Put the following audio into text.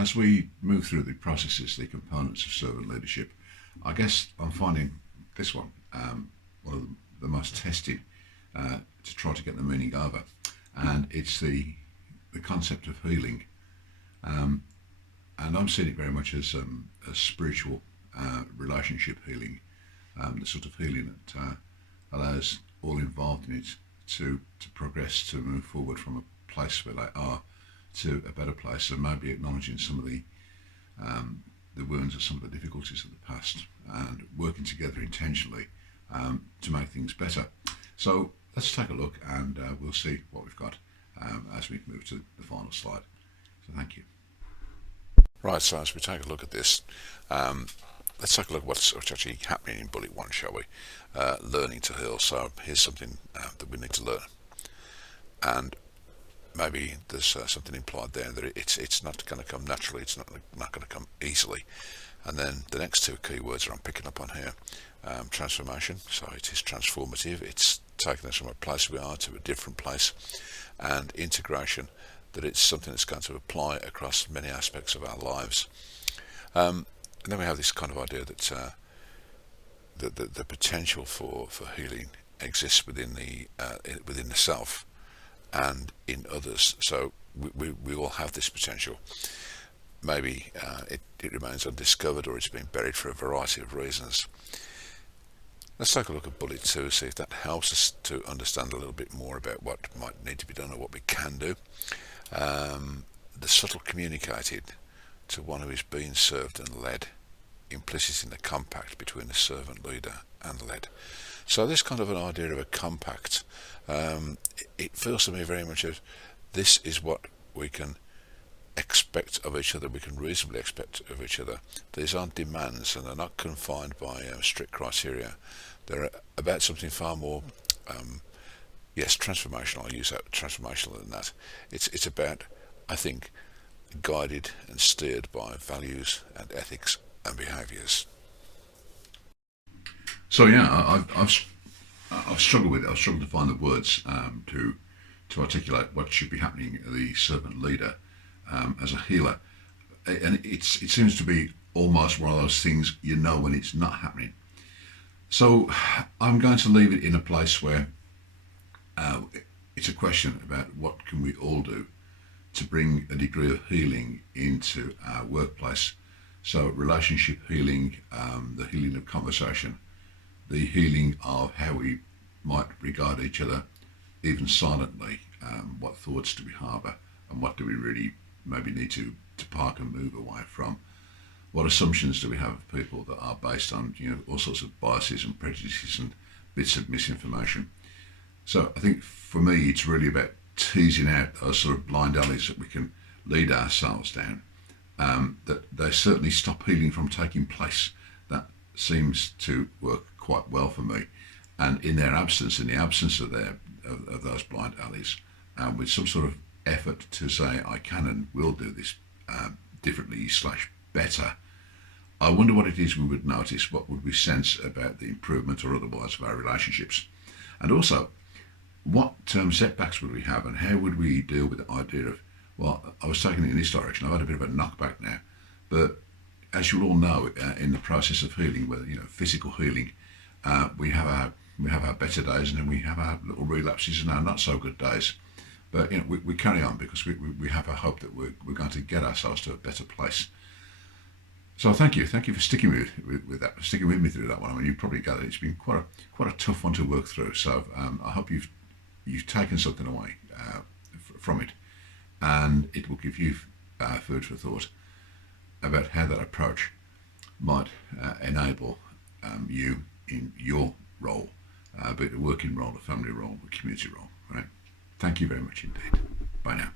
as we move through the processes, the components of servant leadership, I guess I'm finding this one of the most tested to try to get the meaning over, and it's the concept of healing, and I'm seeing it very much as a spiritual relationship healing, the sort of healing that allows all involved in it to progress, to move forward from a place where they are to a better place, and maybe acknowledging some of the wounds of some of the difficulties of the past, and working together intentionally to make things better. So let's take a look, and we'll see what we've got as we move to the final slide. So thank you. Right, so as we take a look at this, let's take a look at what's actually happening in bullet one, shall we? Learning to heal. So here's something that we need to learn, and maybe there's something implied there that it's not going to come naturally, it's not going to come easily. And then the next two key words that I'm picking up on here, transformation. So it is transformative, it's taking us from a place we are to a different place, and integration, that it's something that's going to apply across many aspects of our lives. And then we have this kind of idea that the potential for healing exists within the self and in others. So we all have this potential. Maybe it remains undiscovered, or it's been buried for a variety of reasons. Let's take a look at bullet 2, see if that helps us to understand a little bit more about what might need to be done or what we can do. The subtle communicated to one who is being served and led, implicit in the compact between the servant leader and led. So this kind of an idea of a compact, it feels to me very much as this is what we can expect of each other, we can reasonably expect of each other. These aren't demands, and they're not confined by strict criteria. They're about something far more, transformational. I'll use that, transformational than that. It's about, I think, guided and steered by values and ethics and behaviours. So yeah, I've struggled with it. I've struggled to find the words to articulate what should be happening to the servant leader as a healer, and it seems to be almost one of those things you know when it's not happening. So I'm going to leave it in a place where it's a question about what can we all do to bring a degree of healing into our workplace. So relationship healing, the healing of conversation, the healing of how we might regard each other, even silently. What thoughts do we harbour, and what do we really maybe need to park and move away from? What assumptions do we have of people that are based on all sorts of biases and prejudices and bits of misinformation? So I think for me it's really about teasing out those sort of blind alleys that we can lead ourselves down, that they certainly stop healing from taking place. That seems to work quite well for me, and in their absence, in the absence of those blind alleys, with some sort of effort to say I can and will do this differently / better, I wonder what it is we would notice, what would we sense about the improvement or otherwise of our relationships, and also what setbacks would we have, and how would we deal with the idea of, well, I was taking it in this direction, I've had a bit of a knockback now, but as you all know, in the process of healing, whether physical healing, we have our better days, and then we have our little relapses and our not so good days. But we carry on because we have a hope that we're going to get ourselves to a better place. So thank you for sticking with that, sticking with me through that one. I mean, you probably gathered it's been quite a tough one to work through. So I hope you've taken something away from it, and it will give you food for thought about how that approach might enable you in your role, be it a working role, a family role, a community role. Right? Thank you very much indeed. Bye now.